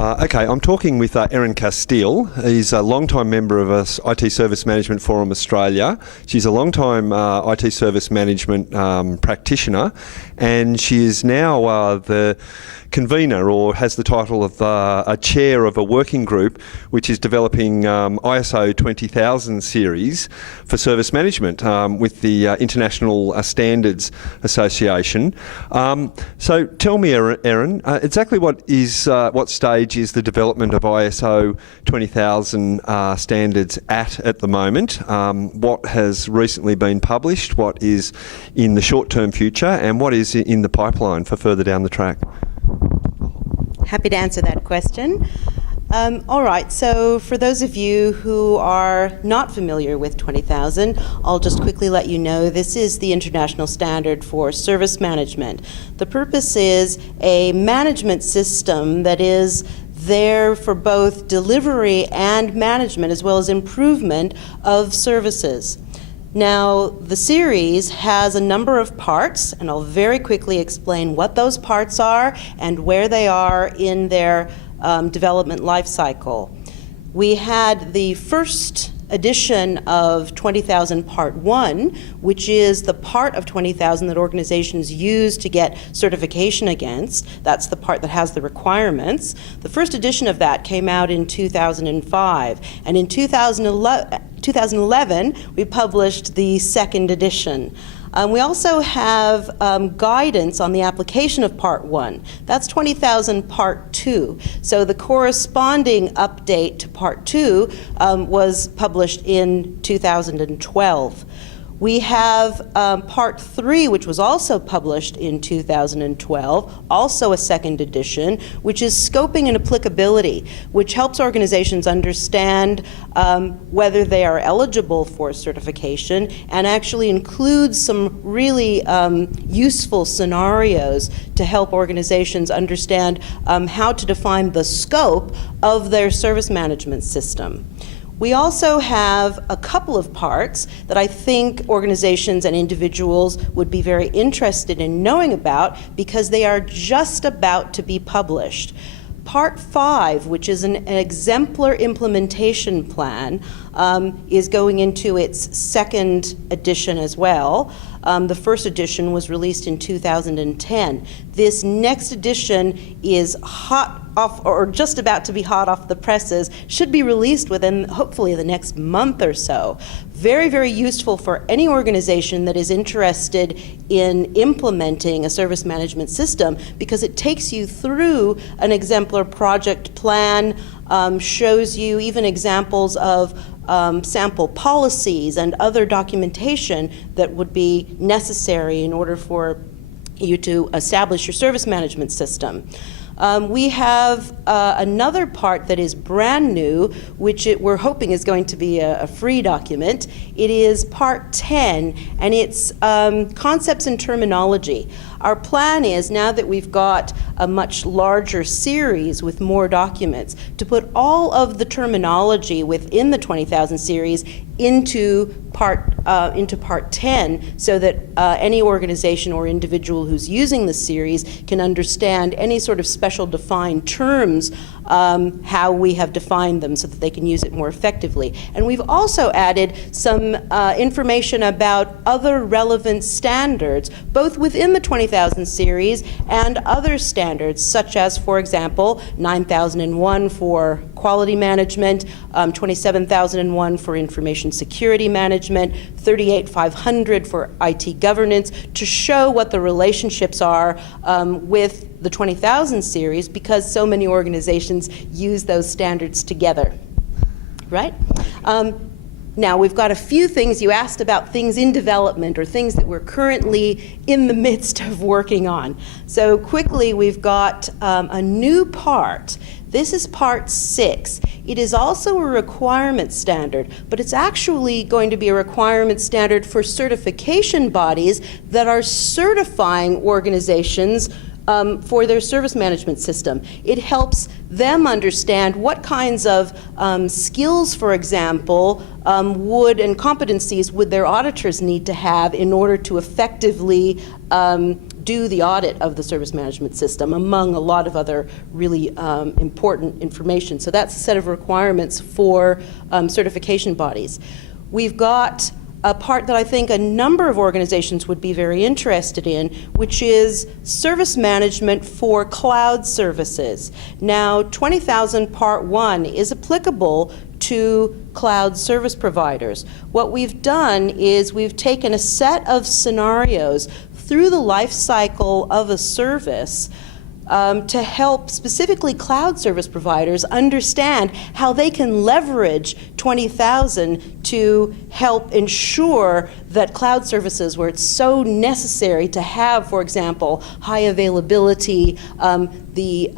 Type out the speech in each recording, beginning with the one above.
Okay, I'm talking with Erin Casteel. He's a long-time member of IT Service Management Forum Australia. She's a long-time IT Service Management practitioner, and she is now the convener, or has the title of a chair of a working group which is developing ISO 20000 series for service management with the International Standards Association. So tell me, Erin, exactly what stage is the development of ISO 20000 standards at the moment? What has recently been published? What is in the short-term future? And what is in the pipeline for further down the track? Happy to answer that question. All right, so for those of you who are not familiar with 20000, I'll just quickly let you know this is the international standard for service management. The purpose is a management system that is there for both delivery and management, as well as improvement of services. Now, the series has a number of parts, and I'll very quickly explain what those parts are and where they are in their development life cycle. We had the first edition of 20000 Part 1, which is the part of 20000 that organizations use to get certification against. That's the part that has the requirements. The first edition of that came out in 2005, and in 2011 we published the second edition. We also have guidance on the application of Part 1. That's 20000 Part 2. So the corresponding update to Part 2 was published in 2012. We have Part 3, which was also published in 2012, also a second edition, which is scoping and applicability, which helps organizations understand whether they are eligible for certification, and actually includes some really useful scenarios to help organizations understand how to define the scope of their service management system. We also have a couple of parts that I think organizations and individuals would be very interested in knowing about because they are just about to be published. Part 5, which is an exemplar implementation plan, is going into its second edition as well. The first edition was released in 2010. This next edition is hot off, or just about to be hot off the presses, should be released within hopefully the next month or so. Very, very useful for any organization that is interested in implementing a service management system, because it takes you through an exemplar project plan, shows you even examples of sample policies and other documentation that would be necessary in order for you to establish your service management system. We have another part that is brand new, which we're hoping is going to be a free document. It is Part 10, and it's concepts and terminology. Our plan is, now that we've got a much larger series with more documents, to put all of the terminology within the 20000 series into Part 10, so that any organization or individual who's using the series can understand any sort of special defined terms, how we have defined them, so that they can use it more effectively. And we've also added some information about other relevant standards, both within the 20000 series and other standards, such as, for example, 9001 for quality management, 27001 for information security management, 38500 for IT governance, to show what the relationships are with the 20000 series, because so many organizations use those standards together, right? Now, we've got a few things. You asked about things in development, or things that we're currently in the midst of working on. So quickly, we've got a new part. This is Part 6. It is also a requirement standard, but it's actually going to be a requirement standard for certification bodies that are certifying organizations for their service management system. It helps them understand what kinds of skills, for example, and competencies would their auditors need to have in order to effectively do the audit of the service management system, among a lot of other really important information. So that's a set of requirements for certification bodies. We've got a part that I think a number of organizations would be very interested in, which is service management for cloud services. Now, 20,000 Part 1 is applicable to cloud service providers. What we've done is we've taken a set of scenarios through the life cycle of a service to help specifically cloud service providers understand how they can leverage 20,000 to help ensure that cloud services, where it's so necessary to have, for example, high availability, the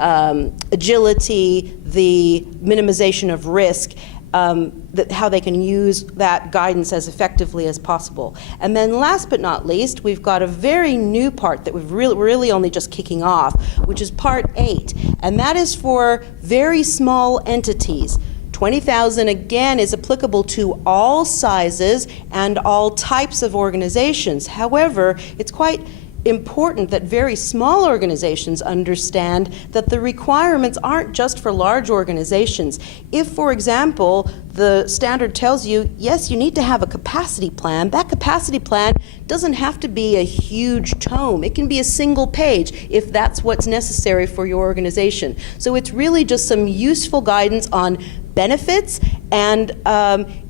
agility, the minimization of risk, how they can use that guidance as effectively as possible. And then last but not least, we've got a very new part that we're really only just kicking off, which is Part 8, and that is for very small entities. 20,000, again, is applicable to all sizes and all types of organizations. However, it's quite important that very small organizations understand that the requirements aren't just for large organizations. If, for example, the standard tells you, yes, you need to have a capacity plan, that capacity plan doesn't have to be a huge tome. It can be a single page if that's what's necessary for your organization. So it's really just some useful guidance on benefits and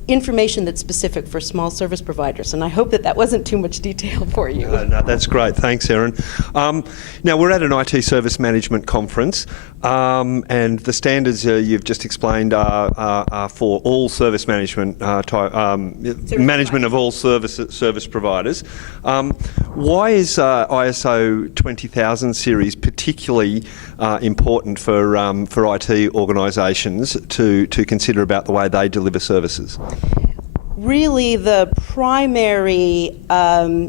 information that's specific for small service providers. And I hope that that wasn't too much detail for you. No, that's great. Thanks, Erin. Now, we're at an IT service management conference, and the standards you've just explained are for all service management management of all service providers. Why is ISO 20000 series particularly important for IT organisations to consider about the way they deliver services? Really, the primary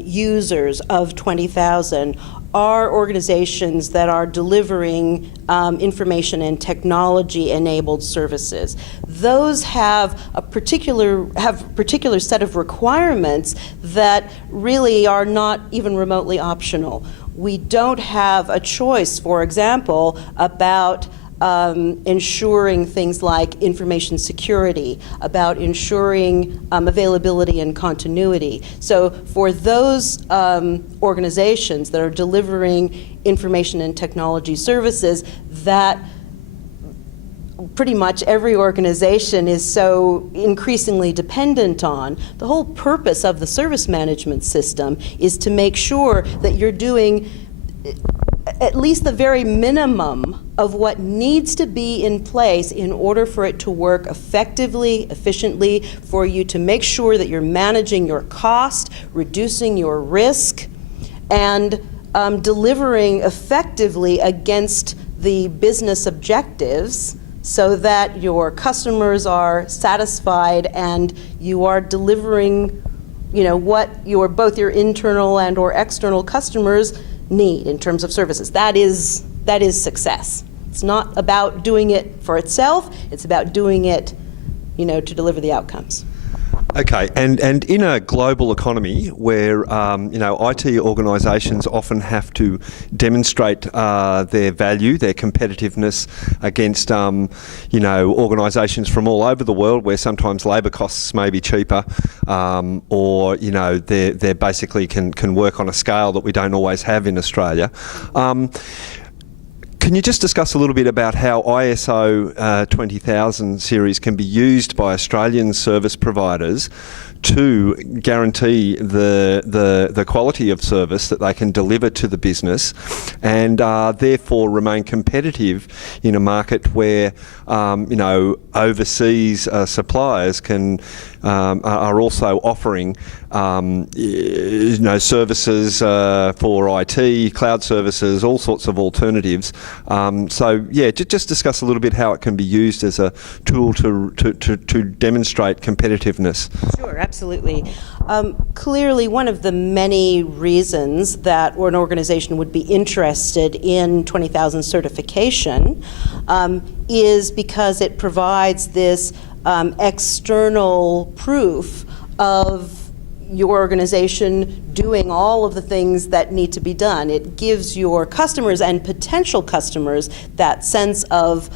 users of 20,000 are organizations that are delivering information and technology-enabled services. Those have a particular set of requirements that really are not even remotely optional. We don't have a choice, for example, about ensuring things like information security, about ensuring availability and continuity. So for those organizations that are delivering information and technology services that pretty much every organization is so increasingly dependent on, the whole purpose of the service management system is to make sure that you're doing at least the very minimum of what needs to be in place in order for it to work effectively, efficiently, for you to make sure that you're managing your cost, reducing your risk, and delivering effectively against the business objectives so that your customers are satisfied and you are delivering, what both your internal and or external customers need in terms of services. That is success. It's not about doing it for itself, it's about doing it, to deliver the outcomes. Okay, and in a global economy where IT organisations often have to demonstrate their value, their competitiveness against organisations from all over the world, where sometimes labour costs may be cheaper, or they basically can work on a scale that we don't always have in Australia. Can you just discuss a little bit about how ISO 20000 series can be used by Australian service providers to guarantee the quality of service that they can deliver to the business, and therefore remain competitive in a market where overseas suppliers are also offering services for IT, cloud services, all sorts of alternatives. Just discuss a little bit how it can be used as a tool to demonstrate competitiveness. Sure, absolutely. Clearly, one of the many reasons that an organization would be interested in 20,000 certification is because it provides this external proof of your organization doing all of the things that need to be done. It gives your customers and potential customers that sense of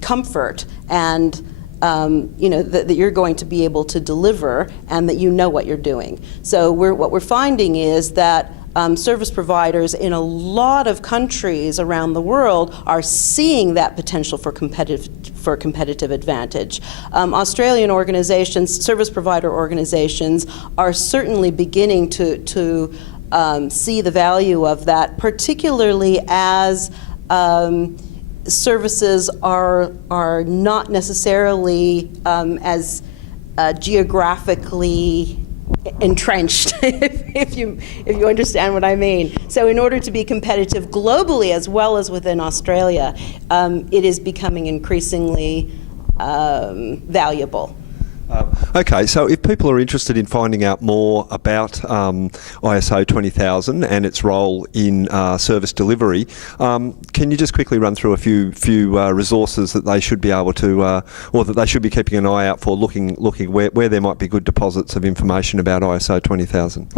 comfort and that you're going to be able to deliver and that you know what you're doing. So what we're finding is that service providers in a lot of countries around the world are seeing that potential for competitive advantage. Australian organizations, service provider organizations, are certainly beginning to see the value of that, particularly as services are not necessarily as geographically entrenched, if you understand what I mean. So in order to be competitive globally as well as within Australia, it is becoming increasingly valuable. Okay, so if people are interested in finding out more about ISO 20000 and its role in service delivery, can you just quickly run through a few resources that they should be able to, or that they should be keeping an eye out for, looking where there might be good deposits of information about ISO 20000?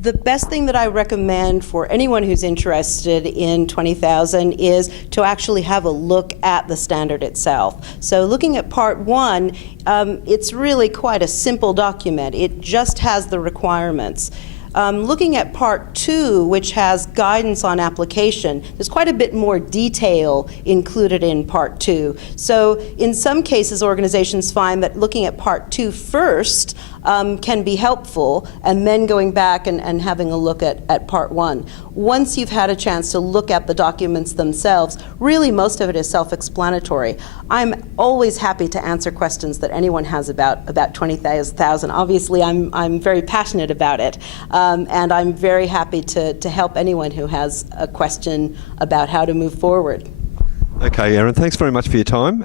The best thing that I recommend for anyone who's interested in 20000 is to actually have a look at the standard itself. So looking at Part 1, it's really quite a simple document. It just has the requirements. Looking at Part 2, which has guidance on application, there's quite a bit more detail included in Part 2. So in some cases, organizations find that looking at Part 2 first can be helpful, and then going back and having a look at Part 1. Once you've had a chance to look at the documents themselves, really most of it is self-explanatory. I'm always happy to answer questions that anyone has about 20000. Obviously, I'm very passionate about it, and I'm very happy to help anyone who has a question about how to move forward. Okay, Erin, thanks very much for your time.